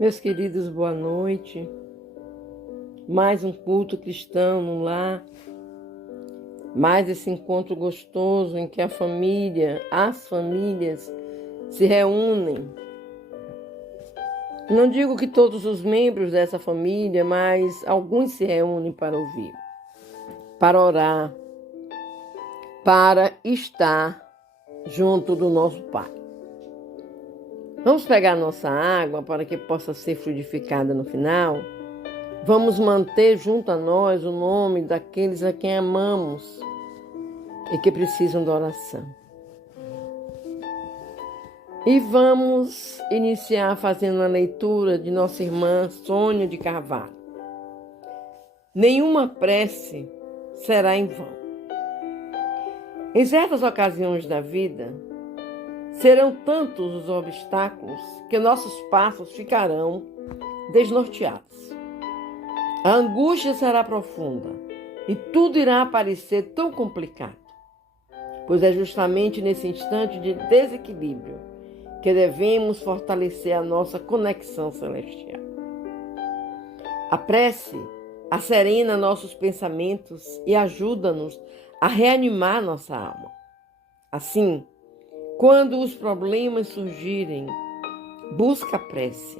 Meus queridos, boa noite. Mais um culto cristão no lar. Mais esse encontro gostoso em que as famílias se reúnem. Não digo que todos os membros dessa família, mas alguns se reúnem para ouvir, para orar, para estar junto do nosso Pai. Vamos pegar nossa água para que possa ser fluidificada no final. Vamos manter junto a nós o nome daqueles a quem amamos e que precisam de oração. E vamos iniciar fazendo a leitura de nossa irmã Sônia de Carvalho. Nenhuma prece será em vão. Em certas ocasiões da vida, serão tantos os obstáculos que nossos passos ficarão desnorteados. A angústia será profunda e tudo irá parecer tão complicado, pois é justamente nesse instante de desequilíbrio que devemos fortalecer a nossa conexão celestial. A prece acerena nossos pensamentos e ajuda-nos a reanimar nossa alma. Assim, quando os problemas surgirem, busca a prece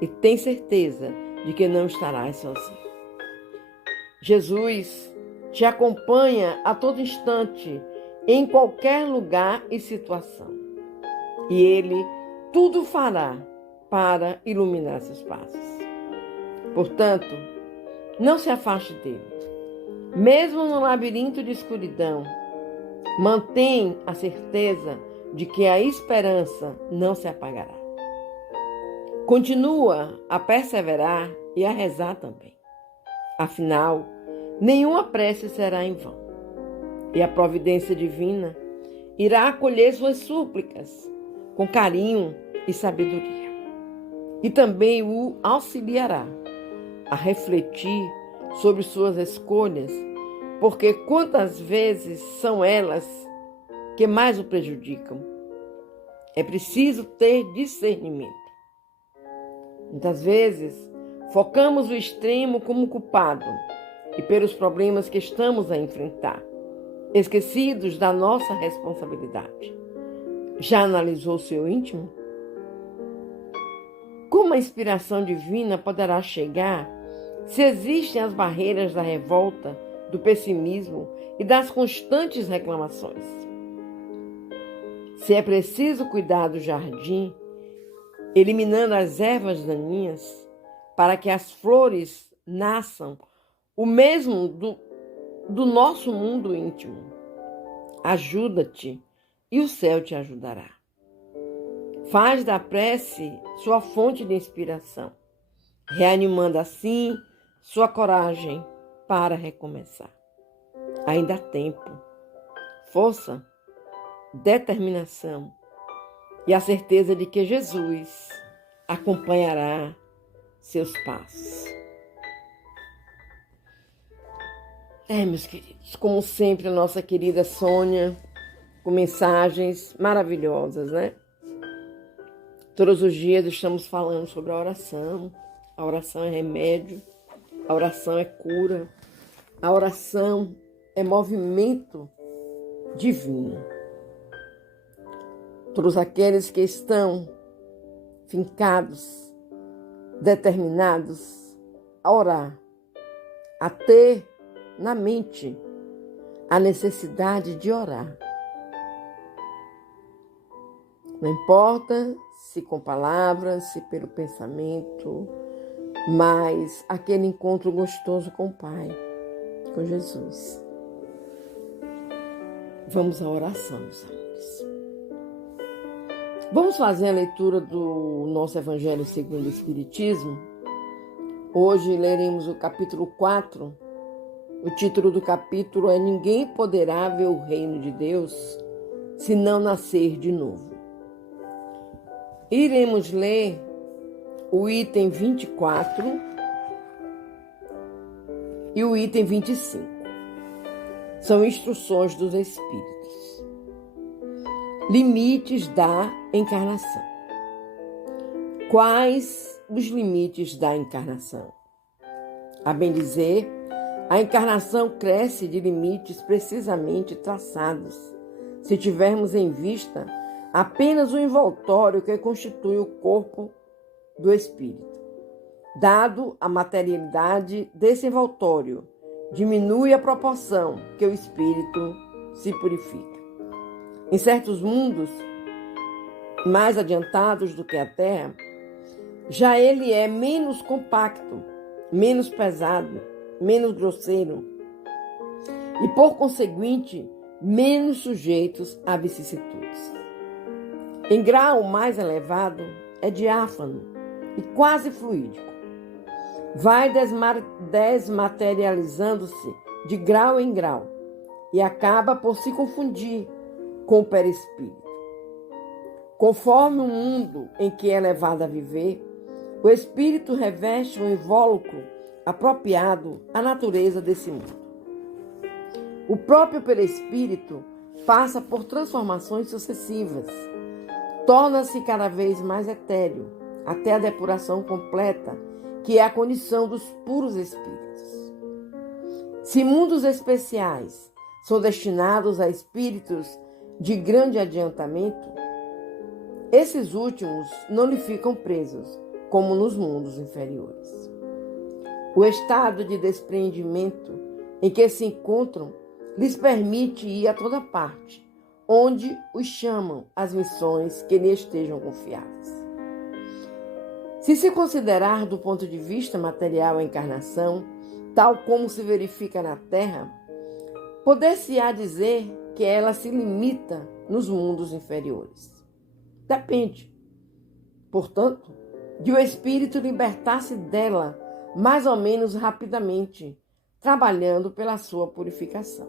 e tem certeza de que não estarás sozinho. Jesus te acompanha a todo instante, em qualquer lugar e situação. E Ele tudo fará para iluminar seus passos. Portanto, não se afaste dele. Mesmo no labirinto de escuridão, mantém a certeza de que a esperança não se apagará. Continua a perseverar e a rezar também. Afinal, nenhuma prece será em vão. E a providência divina irá acolher suas súplicas com carinho e sabedoria. E também o auxiliará a refletir sobre suas escolhas, porque quantas vezes são elas que mais o prejudicam. É preciso ter discernimento. Muitas vezes, focamos o extremo como culpado e pelos problemas que estamos a enfrentar, esquecidos da nossa responsabilidade. Já analisou seu íntimo? Como a inspiração divina poderá chegar se existem as barreiras da revolta, do pessimismo e das constantes reclamações? Se é preciso cuidar do jardim, eliminando as ervas daninhas, para que as flores nasçam, o mesmo do nosso mundo íntimo. Ajuda-te e o céu te ajudará. Faz da prece sua fonte de inspiração, reanimando assim sua coragem para recomeçar. Ainda há tempo, força, determinação e a certeza de que Jesus acompanhará seus passos. Meus queridos, como sempre, a nossa querida Sônia, com mensagens maravilhosas, né? Todos os dias estamos falando sobre a oração. A oração é remédio, a oração é cura, a oração é movimento divino. Todos aqueles que estão fincados, determinados a orar, a ter na mente a necessidade de orar. Não importa se com palavras, se pelo pensamento, mas aquele encontro gostoso com o Pai, com Jesus. Vamos à oração, meus amores. Vamos fazer a leitura do nosso Evangelho segundo o Espiritismo. Hoje leremos o capítulo 4. O título do capítulo é Ninguém poderá ver o reino de Deus se não nascer de novo. Iremos ler o item 24 e o item 25. São instruções dos Espíritos. Limites da encarnação. Quais os limites da encarnação? A bem dizer, a encarnação cresce de limites precisamente traçados, se tivermos em vista apenas o envoltório que constitui o corpo do espírito. Dado a materialidade desse envoltório, diminui a proporção que o espírito se purifica. Em certos mundos mais adiantados do que a Terra, já ele é menos compacto, menos pesado, menos grosseiro e, por conseguinte, menos sujeitos a vicissitudes. Em grau mais elevado, é diáfano e quase fluídico. Vai desmaterializando-se de grau em grau e acaba por se confundir com o perispírito. Conforme o mundo em que é levado a viver, o espírito reveste um invólucro apropriado à natureza desse mundo. O próprio perispírito passa por transformações sucessivas, torna-se cada vez mais etéreo, até a depuração completa, que é a condição dos puros espíritos. Se mundos especiais são destinados a espíritos de grande adiantamento, esses últimos não lhe ficam presos, como nos mundos inferiores. O estado de despreendimento em que se encontram lhes permite ir a toda parte, onde os chamam as missões que lhe estejam confiadas. Se se considerar do ponto de vista material a encarnação, tal como se verifica na Terra, poder-se-á dizer que ela se limita nos mundos inferiores. Depende, portanto, de o espírito libertar-se dela mais ou menos rapidamente, trabalhando pela sua purificação.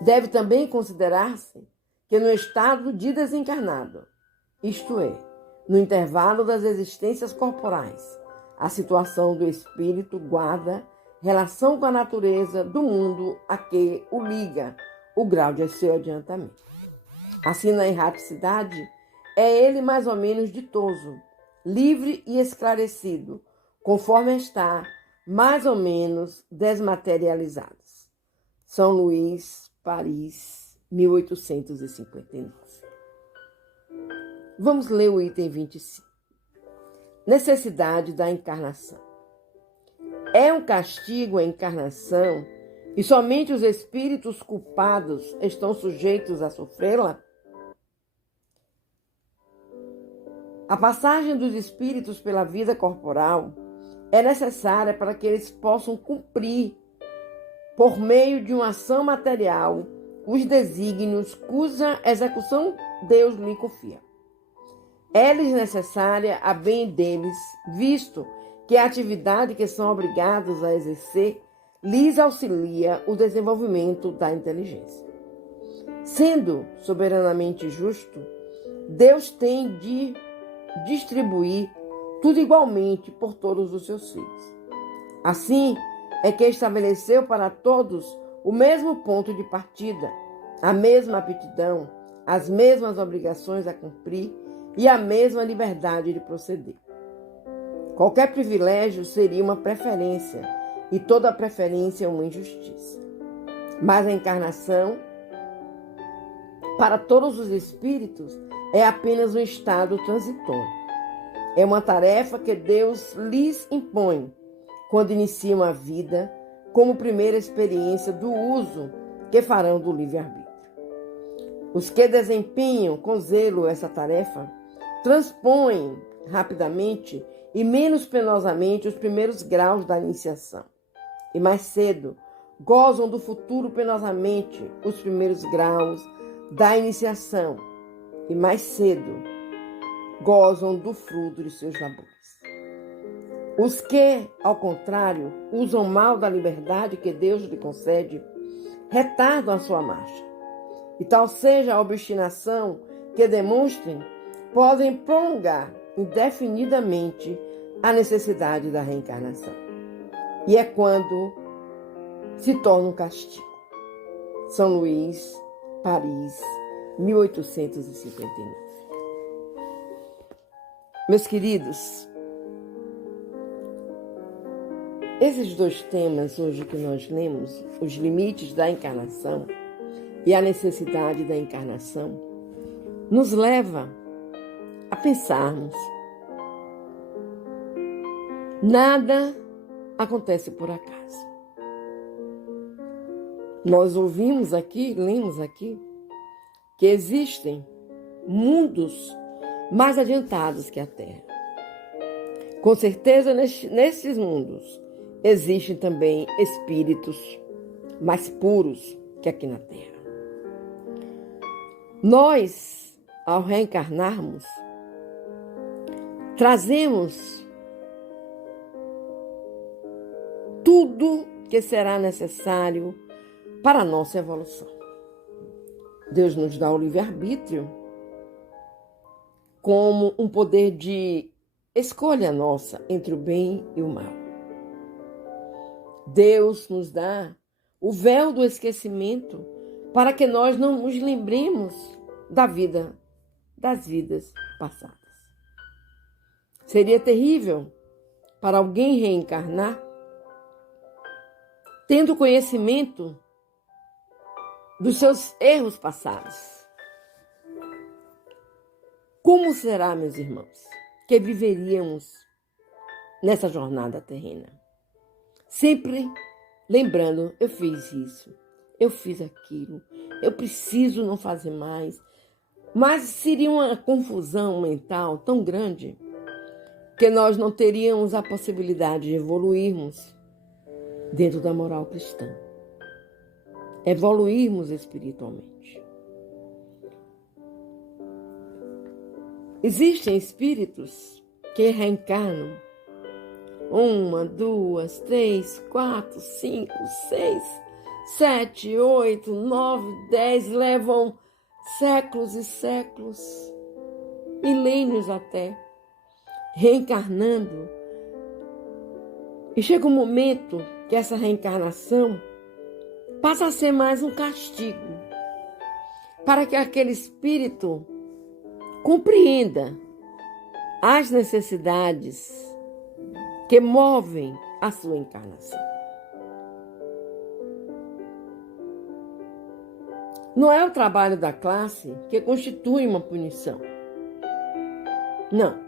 Deve também considerar-se que no estado de desencarnado, isto é, no intervalo das existências corporais, a situação do espírito guarda relação com a natureza do mundo a que o liga o grau de seu adiantamento. Assim, na erraticidade, é ele mais ou menos ditoso, livre e esclarecido, conforme está mais ou menos desmaterializado. São Luís, Paris, 1859. Vamos ler o item 25. Necessidade da encarnação. É um castigo a encarnação e somente os espíritos culpados estão sujeitos a sofrê-la? A passagem dos espíritos pela vida corporal é necessária para que eles possam cumprir, por meio de uma ação material, os desígnios cuja execução Deus lhe confia. É-lhes necessária a bem deles, visto que a atividade que são obrigados a exercer lhes auxilia o desenvolvimento da inteligência. Sendo soberanamente justo, Deus tem de distribuir tudo igualmente por todos os seus filhos. Assim é que estabeleceu para todos o mesmo ponto de partida, a mesma aptidão, as mesmas obrigações a cumprir e a mesma liberdade de proceder. Qualquer privilégio seria uma preferência, e toda preferência é uma injustiça. Mas a encarnação, para todos os espíritos, é apenas um estado transitório. É uma tarefa que Deus lhes impõe quando iniciam a vida, como primeira experiência do uso que farão do livre-arbítrio. Os que desempenham com zelo essa tarefa transpõem rapidamente e menos penosamente os primeiros graus da iniciação. E mais cedo, gozam do futuro penosamente os primeiros graus da iniciação. E mais cedo, gozam do fruto de seus labores. Os que, ao contrário, usam mal da liberdade que Deus lhe concede, retardam a sua marcha. E tal seja a obstinação que demonstrem, podem prolongar indefinidamente a necessidade da reencarnação. E é quando se torna um castigo. São Luís, Paris, 1859. Meus queridos, esses dois temas hoje que nós lemos, os limites da encarnação e a necessidade da encarnação, nos leva a pensarmos: nada acontece por acaso. Nós ouvimos aqui, lemos aqui, que existem mundos mais adiantados que a Terra. Com certeza, nesses mundos, existem também espíritos mais puros que aqui na Terra. Nós, ao reencarnarmos, trazemos tudo que será necessário para a nossa evolução. Deus nos dá o livre-arbítrio como um poder de escolha nossa entre o bem e o mal. Deus nos dá o véu do esquecimento para que nós não nos lembremos das vidas passadas. Seria terrível para alguém reencarnar tendo conhecimento dos seus erros passados. Como será, meus irmãos, que viveríamos nessa jornada terrena? Sempre lembrando, eu fiz isso, eu fiz aquilo, eu preciso não fazer mais. Mas seria uma confusão mental tão grande que nós não teríamos a possibilidade de evoluirmos dentro da moral cristã. Evoluirmos espiritualmente. Existem espíritos que reencarnam 1, 2, 3, 4, 5, 6, 7, 8, 9, 10, levam séculos e séculos, milênios até, reencarnando. E chega um momento que essa reencarnação passa a ser mais um castigo, para que aquele espírito compreenda as necessidades que movem a sua encarnação. Não é o trabalho da classe que constitui uma punição. Não.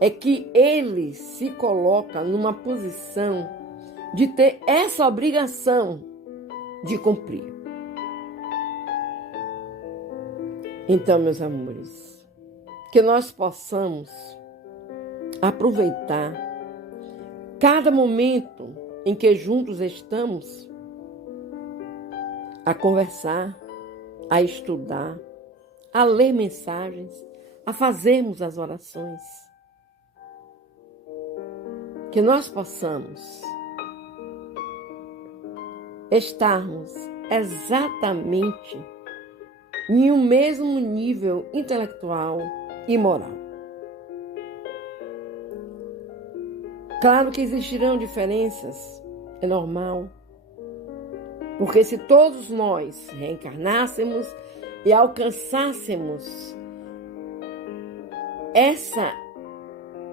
É que ele se coloca numa posição de ter essa obrigação de cumprir. Então, meus amores, que nós possamos aproveitar cada momento em que juntos estamos a conversar, a estudar, a ler mensagens, a fazermos as orações. Que nós possamos estarmos exatamente em um mesmo nível intelectual e moral. Claro que existirão diferenças, é normal, porque se todos nós reencarnássemos e alcançássemos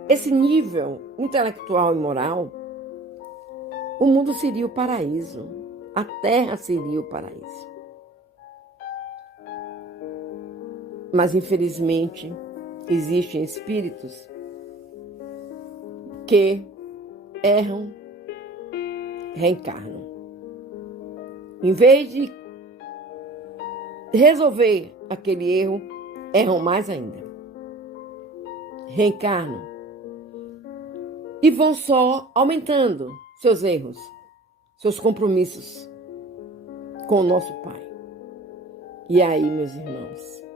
esse nível intelectual e moral, o mundo seria o paraíso, a terra seria o paraíso. Mas, infelizmente, existem espíritos que erram, reencarnam. Em vez de resolver aquele erro, erram mais ainda. Reencarnam e vão só aumentando seus erros, seus compromissos com o nosso Pai. E aí, meus irmãos,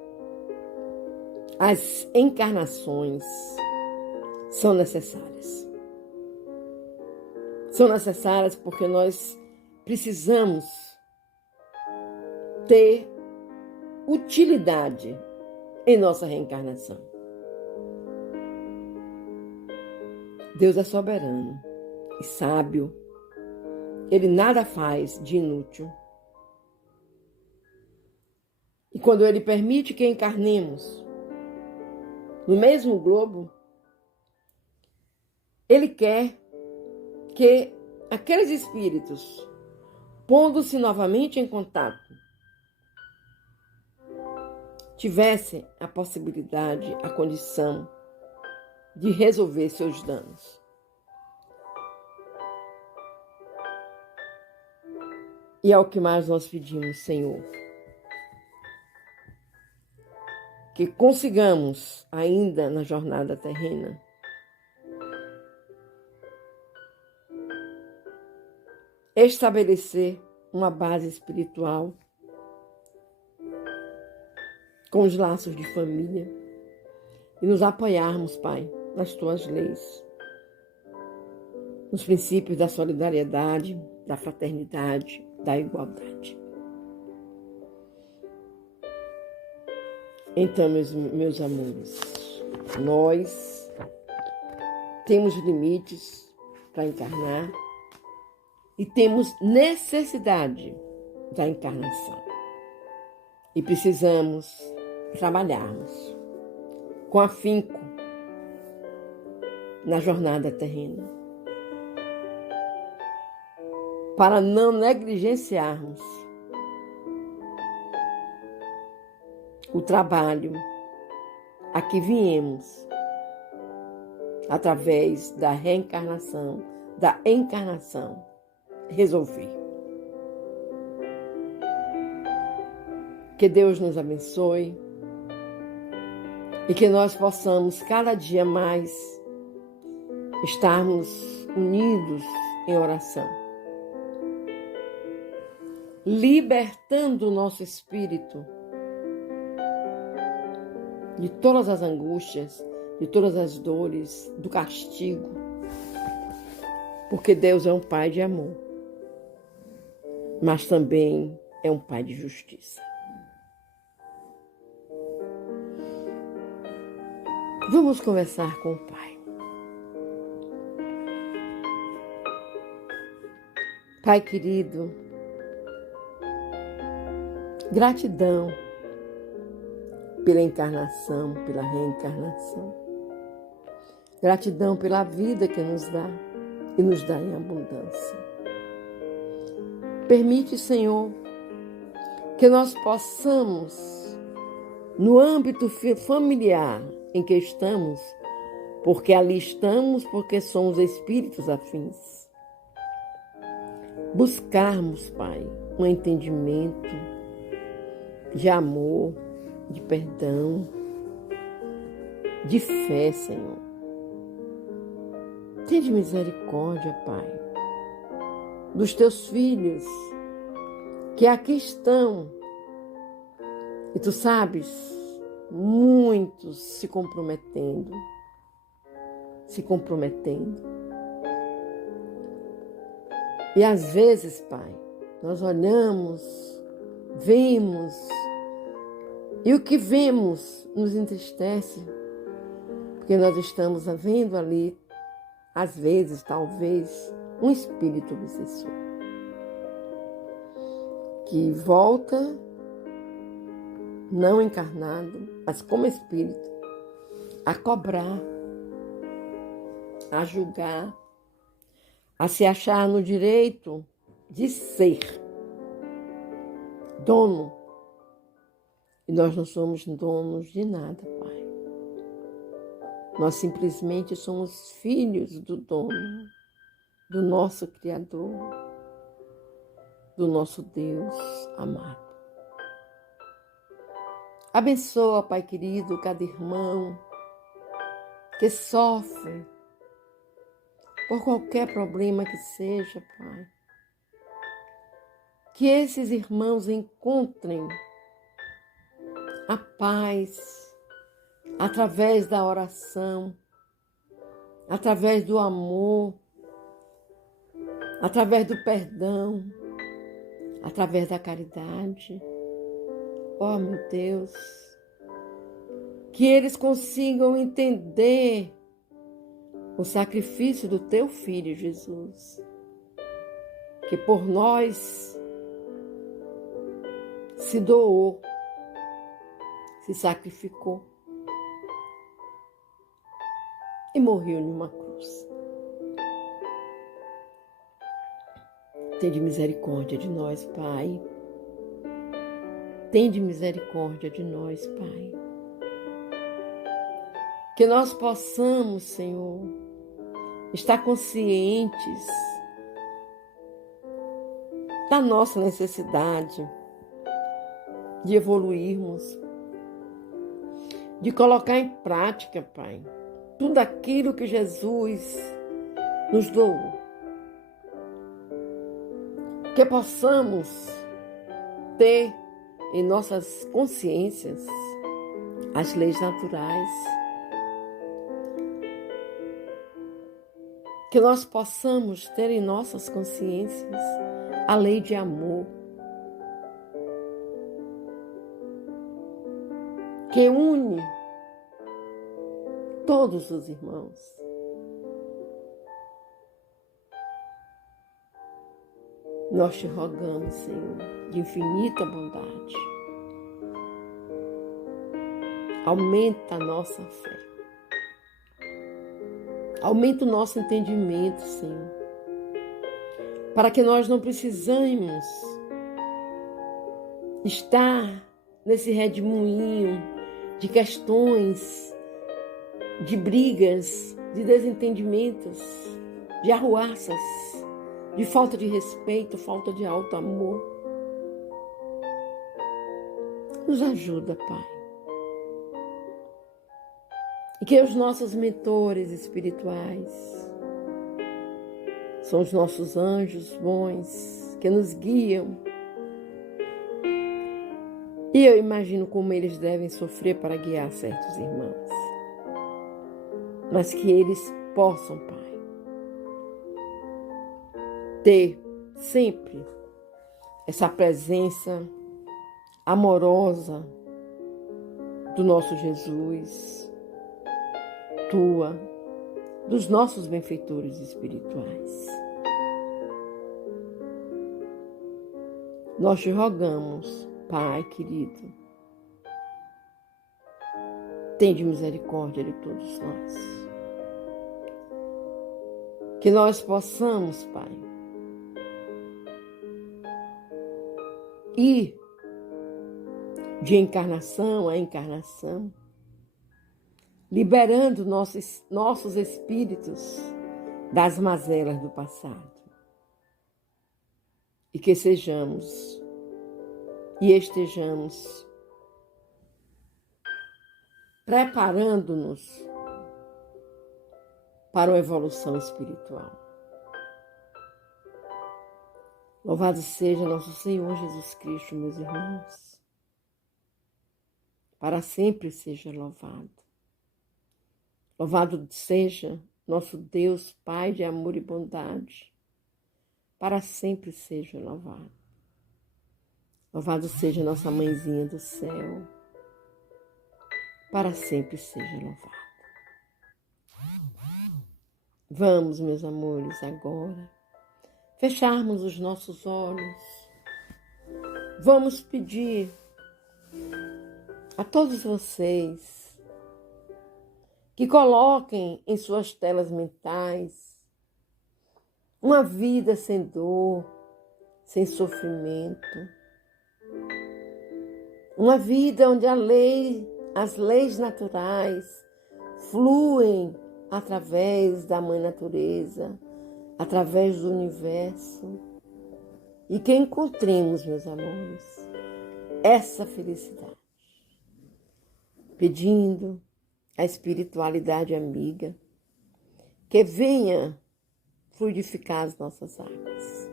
as encarnações são necessárias. São necessárias porque nós precisamos ter utilidade em nossa reencarnação. Deus é soberano e sábio. Ele nada faz de inútil. E quando Ele permite que encarnemos no mesmo globo, Ele quer que aqueles espíritos, pondo-se novamente em contato, tivessem a possibilidade, a condição de resolver seus danos. E é o que mais nós pedimos, Senhor. Que consigamos, ainda na jornada terrena, estabelecer uma base espiritual com os laços de família e nos apoiarmos, Pai, nas Tuas leis, nos princípios da solidariedade, da fraternidade, da igualdade. Então, meus amores, nós temos limites para encarnar e temos necessidade da encarnação. E precisamos trabalharmos com afinco na jornada terrena, para não negligenciarmos o trabalho a que viemos através da reencarnação, da encarnação, resolver. Que Deus nos abençoe e que nós possamos cada dia mais estarmos unidos em oração, libertando o nosso espírito de todas as angústias, de todas as dores, do castigo, porque Deus é um Pai de amor, mas também é um Pai de justiça. Vamos conversar com o Pai. Pai querido, gratidão pela encarnação, pela reencarnação. Gratidão pela vida que nos dá e nos dá em abundância. Permite, Senhor, que nós possamos, no âmbito familiar em que estamos, porque ali estamos, porque somos espíritos afins, buscarmos, Pai, um entendimento de amor, de perdão, de fé, Senhor. Tende misericórdia, Pai, dos teus filhos que aqui estão. E tu sabes, muitos se comprometendo. E às vezes, Pai, nós olhamos, vemos, e o que vemos nos entristece, porque nós estamos vendo ali, às vezes, talvez, um espírito obsessor, que volta, não encarnado, mas como espírito, a cobrar, a julgar, a se achar no direito de ser dono. E nós não somos donos de nada, Pai. Nós simplesmente somos filhos do dono, do nosso Criador, do nosso Deus amado. Abençoa, Pai querido, cada irmão que sofre por qualquer problema que seja, Pai. Que esses irmãos encontrem a paz através da oração, através do amor, através do perdão, através da caridade. Oh, meu Deus, que eles consigam entender o sacrifício do teu Filho Jesus, que por nós se doou, se sacrificou e morreu numa cruz. Tende misericórdia de nós, Pai. Tende misericórdia de nós, Pai. Que nós possamos, Senhor, estar conscientes da nossa necessidade de evoluirmos, de colocar em prática, Pai, tudo aquilo que Jesus nos doou. Que possamos ter em nossas consciências as leis naturais. Que nós possamos ter em nossas consciências a lei de amor, que une todos os irmãos. Nós te rogamos, Senhor, de infinita bondade. Aumenta a nossa fé. Aumenta o nosso entendimento, Senhor, para que nós não precisamos estar nesse redemoinho de questões, de brigas, de desentendimentos, de arruaças, de falta de respeito, falta de alto amor. Nos ajuda, Pai. E que os nossos mentores espirituais são os nossos anjos bons que nos guiam. E eu imagino como eles devem sofrer para guiar certos irmãos. Mas que eles possam, Pai, ter sempre essa presença amorosa do nosso Jesus, tua, dos nossos benfeitores espirituais. Nós te rogamos, Pai querido, tende misericórdia de todos nós. Que nós possamos, Pai, ir de encarnação a encarnação, liberando nossos espíritos das mazelas do passado. E que sejamos e estejamos preparando-nos para uma evolução espiritual. Louvado seja nosso Senhor Jesus Cristo, meus irmãos. Para sempre seja louvado. Louvado seja nosso Deus, Pai de amor e bondade. Para sempre seja louvado. Louvado seja nossa mãezinha do céu. Para sempre seja louvado. Vamos, meus amores, agora fecharmos os nossos olhos. Vamos pedir a todos vocês que coloquem em suas telas mentais uma vida sem dor, sem sofrimento, uma vida onde as leis naturais fluem através da Mãe Natureza, através do universo, e que encontremos, meus amores, essa felicidade, pedindo a espiritualidade amiga que venha fluidificar as nossas águas,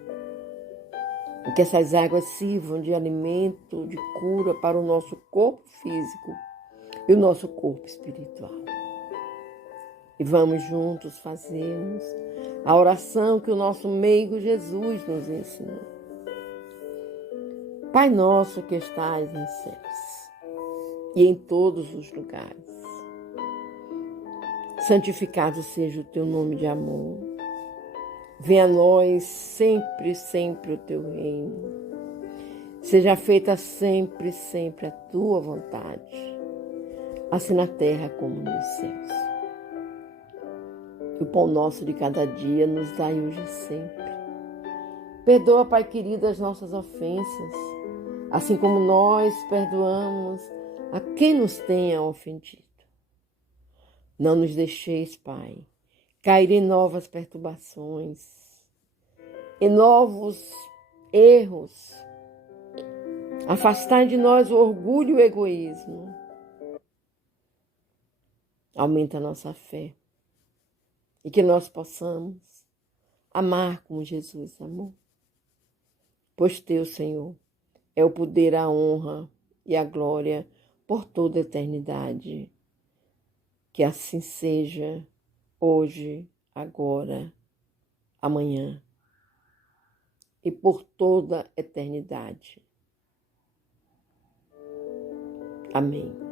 e que essas águas sirvam de alimento, de cura para o nosso corpo físico e o nosso corpo espiritual. E vamos juntos fazermos a oração que o nosso meigo Jesus nos ensinou. Pai nosso que estais nos céus e em todos os lugares, santificado seja o teu nome de amor. Venha a nós sempre, sempre o teu reino. Seja feita sempre, sempre a tua vontade, assim na terra como nos céus. O pão nosso de cada dia nos dai hoje e sempre. Perdoa, Pai querido, as nossas ofensas, assim como nós perdoamos a quem nos tenha ofendido. Não nos deixeis, Pai, cair em novas perturbações, em novos erros. Afastai de nós o orgulho e o egoísmo. Aumenta a nossa fé e que nós possamos amar como Jesus amou. Pois teu, Senhor, é o poder, a honra e a glória por toda a eternidade. Que assim seja, hoje, agora, amanhã e por toda a eternidade. Amém.